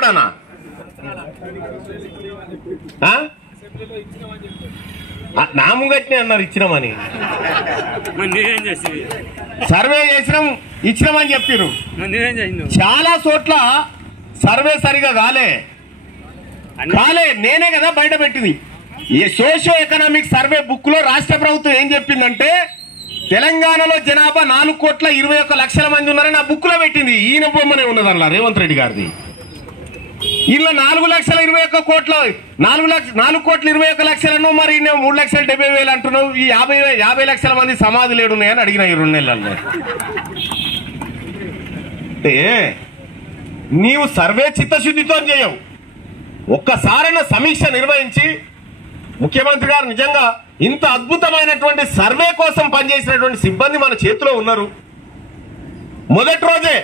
ఎవడనా నాముగట్నే అన్నారు ఇచ్చినామని, సర్వే చేసినాం ఇచ్చినామని చెప్పారు. చాలా చోట్ల సర్వే సరిగా కాలే, నేనే కదా బయట పెట్టింది. ఈ సోషియో ఎకనామిక్ సర్వే బుక్ లో రాష్ట్ర ప్రభుత్వం ఏం చెప్పిందంటే తెలంగాణలో జనాభా 4,21,00,000 మంది ఉన్నారని ఆ బుక్ లో పెట్టింది. ఈయన బొమ్మనే ఉన్నది అలా రేవంత్ రెడ్డి గారిది. ఇలా 4,21,00,000 4,21,00,000 మరి 3,70,000 అంటున్నావు. ఈ 50 లక్షల మంది సమాధులు ఏడున్నాయని అడిగిన ఈ 2 నెలల్లో. అంటే నీవు సర్వే చిత్తశుద్ధితో చేయవు. ఒక్కసారైనా సమీక్ష నిర్వహించి ముఖ్యమంత్రి గారు నిజంగా ఇంత అద్భుతమైనటువంటి సర్వే కోసం పనిచేసినటువంటి సిబ్బంది మన చేతిలో ఉన్నారు. మొదటి రోజే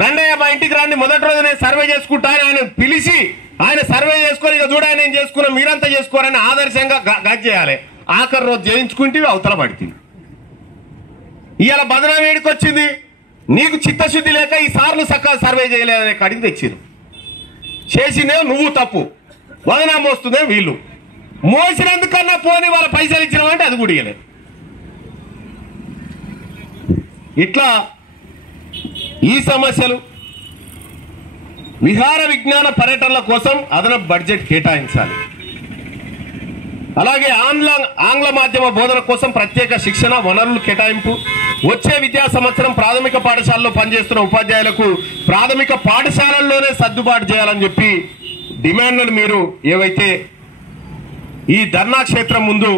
రండయ్య మా ఇంటికి రండి, మొదటి రోజు నేను సర్వే చేసుకుంటా ఆయన పిలిచి ఆయన సర్వే చేసుకొని ఇక చూడ నేను చేసుకున్నా మీరంతా చేసుకోరని ఆదర్శంగా గజ్ చేయాలి. ఆఖరి రోజు చేయించుకుంటే అవతల పడుతుంది. ఇవాళ బదనాం ఏడికి వచ్చింది, నీకు చిత్తశుద్ధి లేక ఈ సార్లు చక్కగా సర్వే చేయలేదనే కాడికి తెచ్చిరు. చేసిందే నువ్వు తప్పు, బదనాం మోస్తుందే వీళ్ళు. మోసినందుకన్నా పోని వాళ్ళ పైసలు ఇచ్చినామంటే అది కూడా ఇవ్వలేదు. ఇట్లా ఈ సమస్యలు విహార విజ్ఞాన పర్యటనల కోసం అదనపు బడ్జెట్ కేటాయించాలి. అలాగే ఆంగ్ల మాధ్యమ బోధన కోసం ప్రత్యేక శిక్షణ వనరులు కేటాయింపు. వచ్చే విద్యా సంవత్సరం ప్రాథమిక పాఠశాలలో పనిచేస్తున్న ఉపాధ్యాయులకు ప్రాథమిక పాఠశాలల్లోనే సర్దుబాటు చేయాలని చెప్పి డిమాండ్లను మీరు ఏవైతే ఈ ధర్నా క్షేత్రం ముందు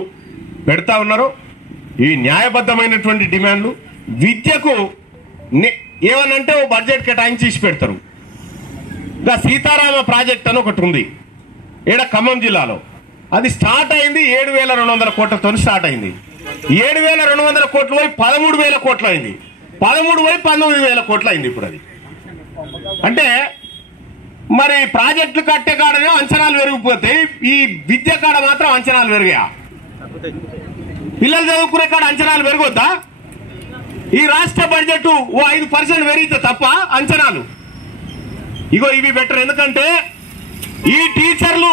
పెడతా ఉన్నారో ఈ న్యాయబద్ధమైనటువంటి డిమాండ్లు విద్యకు ఏమనంటే ఓ బడ్జెట్ కేటాయించి ఇచ్చి పెడతారు. ఇంకా సీతారామ ప్రాజెక్ట్ అని ఒకటి ఉంది ఈడ ఖమ్మం జిల్లాలో. అది స్టార్ట్ అయింది 7,200 కోట్లతో స్టార్ట్ అయింది. 7,200 కోట్లు పోయి 13,000 కోట్లు అయింది. 13 పోయి 19,000 కోట్లు అయింది ఇప్పుడు. అది అంటే మరి ప్రాజెక్టులు కట్టే కాడనే అంచనాలు పెరిగిపోతాయి, ఈ విద్య కాడ మాత్రం అంచనాలు పెరిగాయా? పిల్లలు చదువుకునే కాడ అంచనాలు పెరగొద్దా? ఈ రాష్ట్ర బడ్జెట్ ఓ 5% పెరిగితే తప్ప అంచనాలు ఇగో ఇవి బెటర్. ఎందుకంటే ఈ టీచర్లు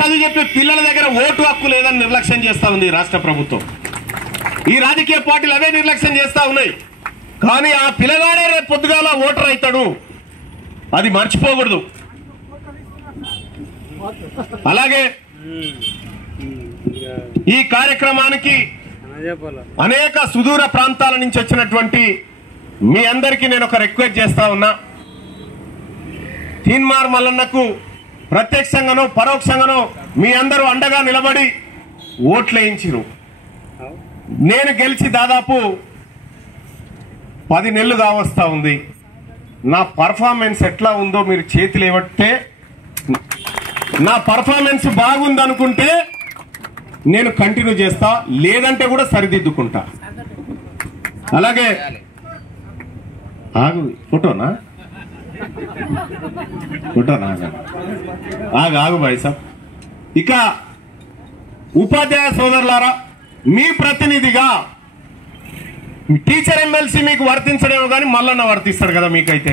చదువు చెప్పే పిల్లల దగ్గర ఓటు హక్కు లేదని నిర్లక్ష్యం చేస్తా ఉంది రాష్ట్ర ప్రభుత్వం. ఈ రాజకీయ పార్టీలు అవే నిర్లక్ష్యం చేస్తా ఉన్నాయి. కానీ ఆ పిల్లగాడే రేపు పొద్దుగాల ఓటర్ అవుతాడు, అది మర్చిపోకూడదు. అలాగే ఈ కార్యక్రమానికి అనేక సుదూర ప్రాంతాల నుంచి వచ్చినటువంటి మీ అందరికీ నేను ఒక రిక్వెస్ట్ చేస్తా ఉన్నా. తీన్మార్ మల్లన్నకు ప్రత్యక్షంగానో పరోక్షంగానో మీ అందరూ అండగా నిలబడి ఓట్లేయించిరు. నేను గెలిచి దాదాపు 10 నెలలు కావస్తా ఉంది. నా పర్ఫార్మెన్స్ ఎట్లా ఉందో మీరు చేతులు ఇవ్వట్టే, నా పర్ఫార్మెన్స్ బాగుందనుకుంటే నేను కంటిన్యూ చేస్తా, లేదంటే కూడా సరిదిద్దుకుంటా. అలాగే ఆగు ఫోటోనా ఆగు భాయ్ సాబ్. ఇక ఉపాధ్యాయ సోదరులారా, మీ ప్రతినిధిగా టీచర్ ఎమ్మెల్సీ మీకు వర్తించడేమో కానీ మల్లన్న వర్తిస్తాడు కదా మీకైతే.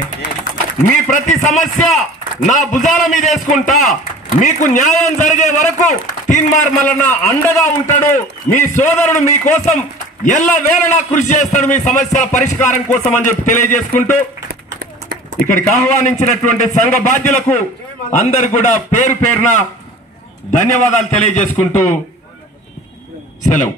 మీ ప్రతి సమస్య నా భుజాల మీద వేసుకుంటా, మీకు న్యాయం జరిగే వరకు తీన్మార్ మల్లన్న అండగా ఉంటాడు. మీ సోదరుడు మీకోసం ఎల్లవేళలా కృషి చేస్తాడు మీ సమస్యల పరిష్కారం కోసం అని చెప్పి తెలియజేసుకుంటూ ఇక్కడికి ఆహ్వానించినటువంటి సంఘ బాధ్యులకు అందరు కూడా పేరు పేరున ధన్యవాదాలు తెలియజేసుకుంటూ సెలవు.